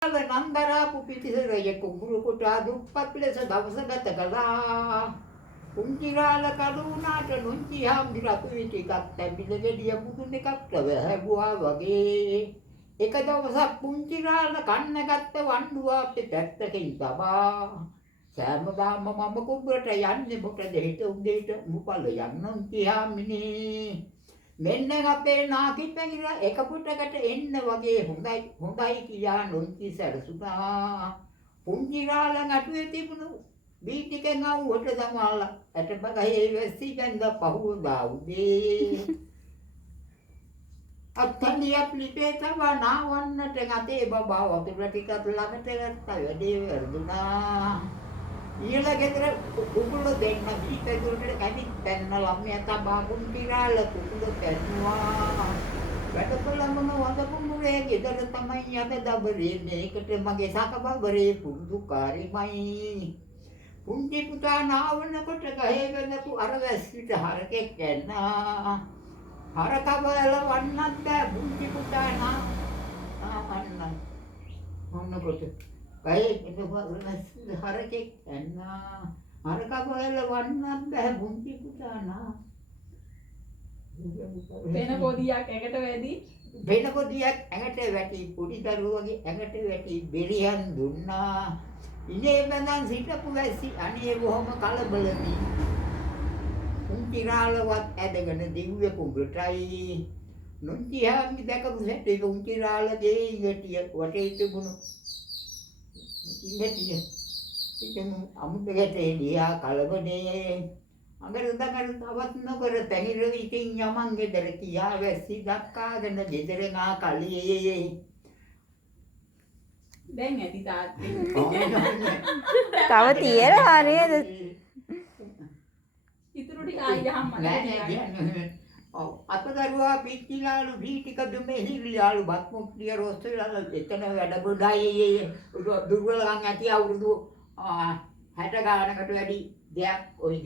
නන්දරාපු පිටිසරයේ කුඹුරු කුටා දුප්පත් ලෙස දවස ගත කළා. පුංචිරාල කඩුණාට නුංචි හාමුදුරුවෝ ටිකක් තැඹිල ගෙඩිය මුදුන් එකක් වැහැවුවා වගේ. එක දවසක් පුංචිරාල කන්න ගත්ත වණ්ඩුව අපේ පැත්තකින් තබා. සෑමදාම මම කුඹුරට යන්නේ මොකද හිත උදේට මුපල යන්නම් කියාමිනේ. මෙන්න අපේ නාකි පැංගිලා එක පුටකට එන්න වගේ හොඳයි කියා නොන්චි සැරසුණා. පුංචිරාල නටුවේ තිබුණු බීටිකෙන් අවුවට දමාලා ඇටබගහේ වැස්සි ගඳ පහුවදා උදේ. අත්හනියක් ලිපේ තබා නාවන්නට ගතේ බබා වතුර ටිකක් ළඟට ගත්තා වැඩේ වැරදුනා. ඊළ ගෙදර කුකුළු දෙන්න බීපෙදුරට කැඩිත් පැන්න ළමයා තබා පුංචිරාල කුකුළු පැන්නුවා. වැඩකලම වදපු මුලේ ගෙදර තමයි අද දබරේ මේකට මගේ සකබබරේ පුරුදුකාරිමයි. පුංචි පුතා නාවනකොට ගහේ වෙනපු අර වැස්සිට හරකෙක් ඇන්නා. හරකබල වන්නත් බෑ පුංචි පුතා නාවන්න. මොනකොට ගහේ වෙනපු අර වැස්සිට හරකෙක් ඇන්නා. හරකබල වන්නත් බෑ පුංචි පුතා නා. වෙන පොදියක් ඇඟට වැදී වෙන පොදියක් ඇඟට වැටි පොඩි දරුවගේ ඇඟට වැටි බෙරියන් දුන්නා. ඉනේ බඳන් සිටපු වැස්සි අනේ බොහොම කලබලදී. පුංචිරාලවත් ඇදගෙන දිව්‍ය කුඹුරටයි. නොන්චියාමි දැකපු සැටේ පුංචිරාලගේ ඉඟටිය වටේ තිබුණු ඉඟටිය. ඉතින් අමුඩකට එළියා කලබනේ. අඟර තවත් නොකර පැහිර ඉතින් යමන් ගෙදර කියා වැස්සි දක්කාගෙන ගෙදර නා කලියේ. දැන් ඇති තාත්තේ තව තියෙනවා නේද? ඉතුරු ටික ආයි ගහන්න නෑ අතදරුවා පිටිලාලු බීටික දුමේ හිරිලාලු බත් මුට්ටිය රොස්සලාලු එතන වැඩ ගොඩයි. දුර්වලකම් ඇති අවුරුදු 60 ගානකට වැඩි දෙයක් ඔය